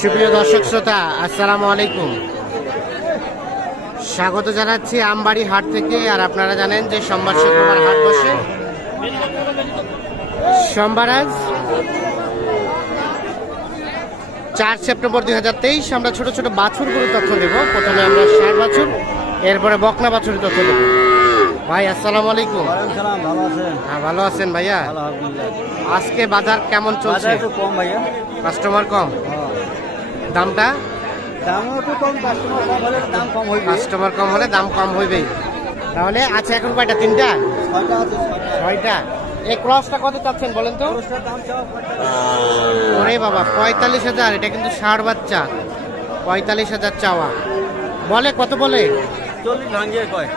সুপ্রিয় দর্শক শ্রোতা, আসসালামু আলাইকুম। স্বাগত জানাচ্ছি আমবাড়ি হাট থেকে। আর আপনারা জানেন যে সোমবার শুক্রবার হাট বসে। সোমবার আজ 4 সেপ্টেম্বর 2023। আমরা ছোট ছোট বাছুরগুলো তথ্য দেব। প্রথমে আমরা ষাঁড় বাছুর, এরপরে বকনা বাছুরের তথ্য দেব। ভাই আসসালামু আলাইকুম। হ্যাঁ, ভালো আছেন ভাইয়া? আজকে বাজার কেমন চলছে? কম ভাইয়া, কাস্টমার কম। দামটা কাস্টমার কম হলে দাম কম হইবেই। তাহলে আচ্ছা, এখন কয়টা? তিনটা, ছয়টা। এই ক্রসটা কত চাচ্ছেন বলেন তো? ওরে বাবা, 45,000। এটা কিন্তু ষাঁড় বাচ্চা। 45,000 চাওয়া। বলে কত? বলে 40 ভাঙিয়ে কয়।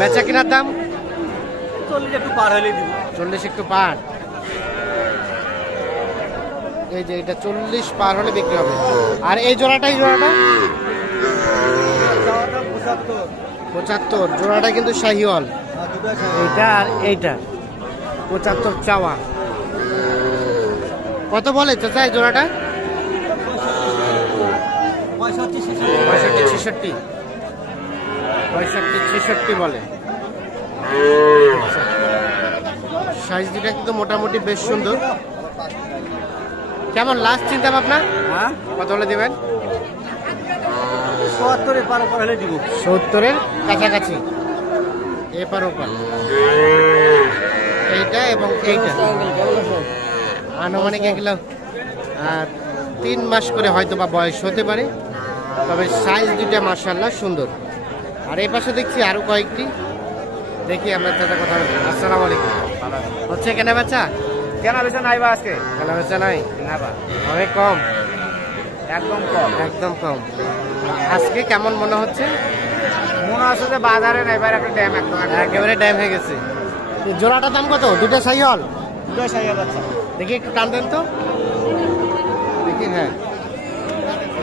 বেচা কিনার দাম 40 একটু পার হলে দিব। 40 একটু পার। এই যে এটা 40 পার হলে বিক্রি হবে। আর এই জোড়াটা 75। জোড়াটা কিন্তু শাহিওয়াল। এইটা আর এইটা 75 চাওয়া। কত বলে চাচা এই জোড়াটা? 65-66 বলে। সাইজ দুটা কিন্তু মোটামুটি বেশ সুন্দর। কেমন লাস্ট চিন্তা ভাবনা? হ্যাঁ, কত হলে দেবেন? 70 পার হলে দিব। 70-এর কাছাকাছি, এপার ওপার। এইটা এবং এইটা আনুমানিক এগুলো 3 মাস করে হয়তো বা বয়স হতে পারে। তবে সাইজ দুইটা মাশাআল্লাহ সুন্দর। আর এই পাশে দেখছি আরো কয়েকটি। দেখি আমরা তাদের কথা বলি। আসসালামু আলাইকুম। হচ্ছে কেনা বেচা? কেনা বেচা নাই বা আজকে? কেনা বেচা নাই না বা, অনেক কম, একদম কম। একদম কম। আজকে কেমন মনে হচ্ছে? মনে আছে যে বাজারে নাইবার একটা ড্যাম, একদম একেবারে ড্যাম হয়ে গেছে। এই জোড়াটার দাম কত? দুটো শাহিওয়াল। 2,000 যাচ্ছে। দেখি একটু টান দেন তো দেখি। হ্যাঁ,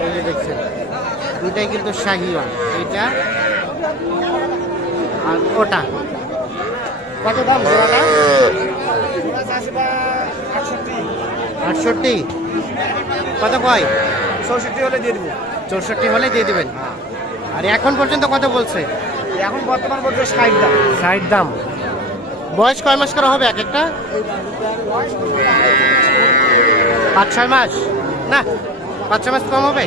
এই যে দেখছেন দুইটাই কিন্তু শাহিওয়াল। এইটা আর ওটা। কত দাম জোড়াটা? 68। কত কয়? 64 হলে দিয়ে দিব। 64 হলে দিয়ে দিবেন। আর এখন পর্যন্ত কত বলছে? এখন বর্তমান বলতে 60 দাম। 60 দাম। বয়স কয় মাস করা হবে এক একটা? 5-6 মাস না, 5-6 মাস কম হবে।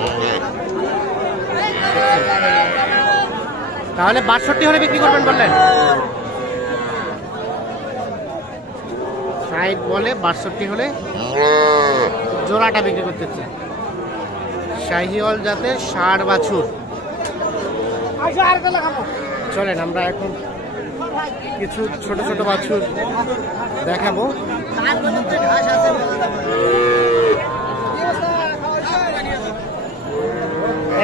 তাহলে 62 হলে বিক্রি করবেন বললেন? 60 বলে, 62 হলে জোড়াটা বিক্রি করতেছে। শাহিওয়াল জাতের ষাঁড় বাছুর। চলেন আমরা এখন কিছু ছোট ছোট বাছুর দেখাবো।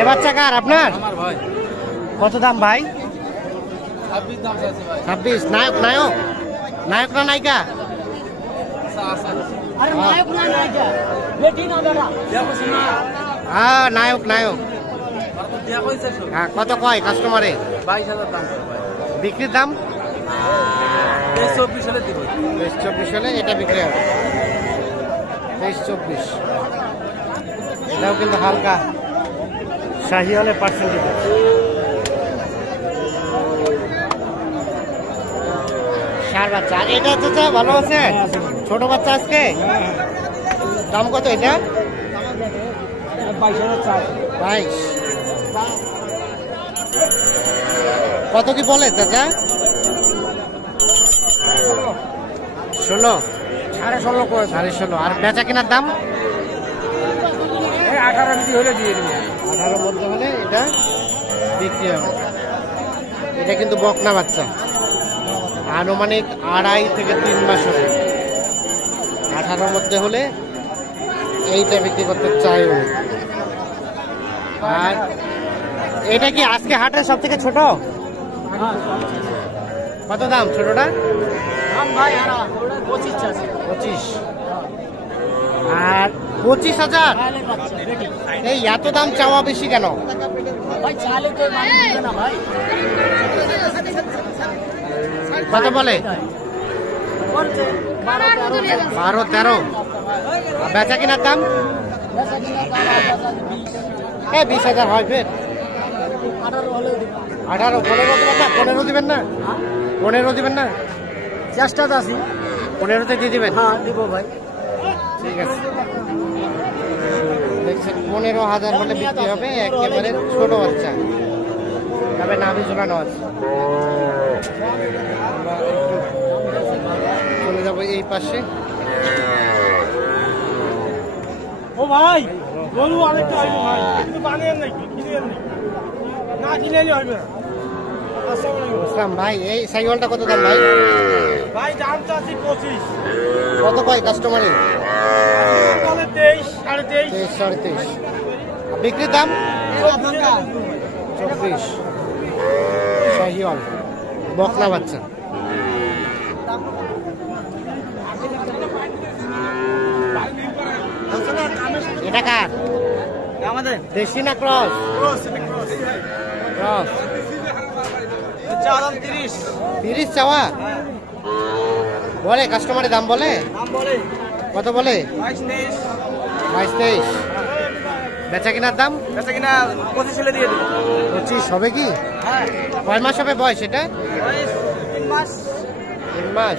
এ বাচ্চা কার? আপনার? ভাই কত দাম ভাই? 26 দাম আছে ভাই। 26। নায়ক নায়ক নায়ক না নায়িকা? হ্যাঁ, নায়ক নায়ক। হ্যাঁ, কত কয় কাস্টমারে? 22,000 দাম ভাই। বিক্রির দাম 24 হলে দিব। 23-24 হলে এটা বিক্রি হবে। 23-24। এটাও কিন্তু হালকা শাহিওয়ালের পার্সেন্টেজ। ষাঁড় বাচ্চা। আর এটা হচ্ছে ভালো আছে ছোট বাচ্চা আজকে। দাম কত এটা? 22। কত কি বলে চাচা? 16। 16.5 করে। 16.5। আর বেচা কেনার দাম 18 হলে দিয়ে দিব। 18-র মধ্যে হলে এটা বিক্রি হবে। এটা কিন্তু বকনা বাচ্চা। আনুমানিক 2.5 থেকে 3 মাস হবে। 18-র মধ্যে হলে এইটা বিক্রি করতে চাই। আর এটা কি আজকে হাটের সব থেকে ছোট? কত দাম ছোটটা? 25। আর 25,000। এই এত দাম চাওয়া বেশি কেন? কত বলে? 12-13। বেচা কিনার দাম হ্যাঁ 20,000 হয় ফের 18 15 দিবেন না 15 দিবেন না 15 দিবেন না চেষ্টা আছি 15তে দিয়ে দিবেন। হ্যাঁ দিব ভাই ঠিক আছে দেখছেন 15,000 হলে বিক্রি হবে একেবারে ছোট বাচ্চা তবে নাভি ঝোলানো আছে। চলে যাবো এই পাশে। ও ভাই গরু আরেকটা হইবে ভাই কিন্তু বানিয়ে নাই কিনে না কিনে হইবে না। আসসালামু আলাইকুম বুঝলাম ভাই। এই সাইকেলটা কত দাম ভাই? ভাই দাম চাচ্ছি 25 কত কয় কাস্টমারে? বলে 23 23.5 23 বিক্রির দাম 24 সাইকেল বকনা বাচ্চা। এটা কার? আমাদের দেশি না ক্রস? ক্রস। চালাম 30 30 চাওয়া বলে কাস্টমারের দাম বলে? নাম বলে কত বলে? 22 22-23 বেচা কিনার দাম আচ্ছা কিনা 25 হলে দিয়ে দিব 25 হবে কি? হ্যাঁ কয় মাস হবে বয়স এটা? 3 মাস 3 মাস।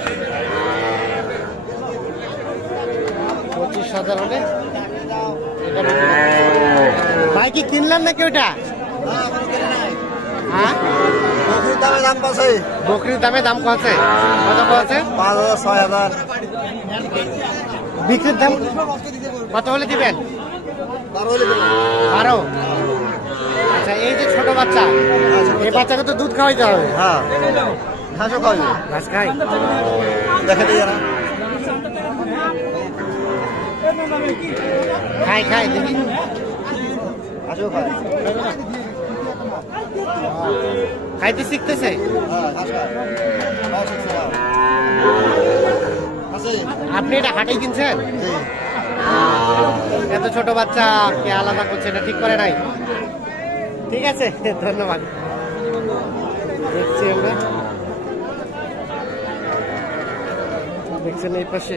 25,000 হলে এটা বিক্রি করবে। ভাই কি কিনলেন নাকি ওটা? হ্যাঁ দামে দাম পাছে বকরির দামে দাম কছে? কত কছে? 5,000 6,000 বিক্রির দাম কত হলে দিবেন? 12 হলে দিব 12। আচ্ছা এই যে ছোট বাচ্চা এই বাচ্চাকে তো দুধ খাওয়াইতে হবে। হ্যাঁ ঘাসও খাওয়াবে ঘাস খাই দেখে দিই না খাই খাই দেখি ঘাসও খায় খাইতে শিখতেছে। হ্যাঁ ঘাস খায় ঘাস খায় আছে আপনি এটা হাটেই কিনছেন? জি এত ছোট বাচ্চা কে আলাদা করছে এটা ঠিক করে নাই। ঠিক আছে ধন্যবাদ। দেখছি আমরা দেখছেন এই পাশে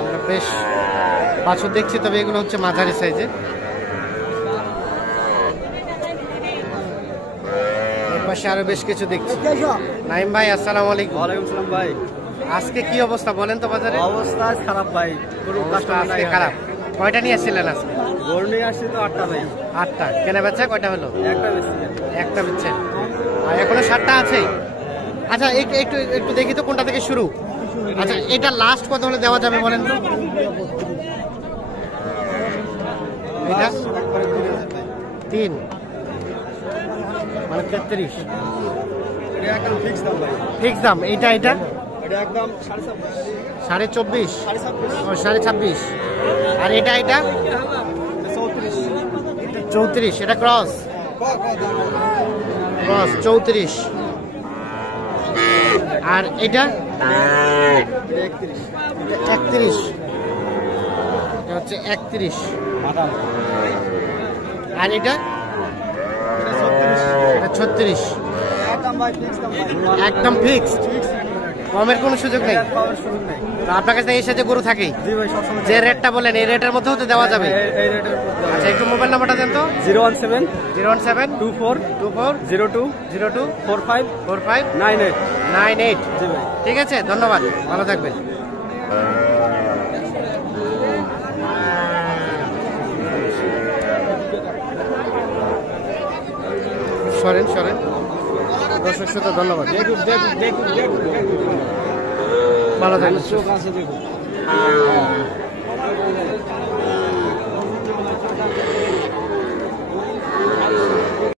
আমরা বেশ বাছুর দেখছি তবে এগুলো হচ্ছে মাঝারি সাইজে। এই পাশে আরো বেশ কিছু দেখছি। নাইম ভাই আসসালামু আলাইকুম। ওয়ালাইকুম সালাম ভাই আজকে কি অবস্থা বলেন তো বাজারে? অবস্থা খারাপ ভাই গরু অবস্থা আজকে খারাপ। কয়টা নিয়ে আসছিলেন আজকে? গরু নিয়ে আসছি তো 8টা ভাই 8টা। কেনা বেচা কয়টা হলো? একটা বেশি একটা বেচছেন আর এখনো 7টা আছে। আচ্ছা একটু একটু একটু দেখি তো কোনটা থেকে শুরু। আচ্ছা এটা লাস্ট কত হলে দেওয়া যাবে বলেন তো? এটা 3 মানে 33 এটা একদম ফিক্স দাম ভাই ফিক্স দাম। এটা এটা এটা একদম 24.5 26.5 26.5 আর এটা এটা 34 এটা ক্রস ক্রস 34 আর এটা 31 এটা হচ্ছে 31 আর এটা 36 একদম ভাই ফিক্স দাম ভাই একদম ফিক্সড কমের কোনো সুযোগ নেই। পাওয়ার শুরু নেই তো আপনার কাছে এসে যে গরু থাকেই জি ভাই সবসময় যে রেটটা বলেন এই রেটের মধ্যেও তো দেওয়া যাবে। এই রেটের আচ্ছা একটু মোবাইল নাম্বারটা দেন তো। 017 017 24 24 02 02 45 45 98 98। জি ভাই ঠিক আছে ধন্যবাদ ভালো থাকবেন। সরেন সরেন দর্শক শ্রোতা ধন্যবাদ ভালো থাকবেন। চোখ আছে দেখুন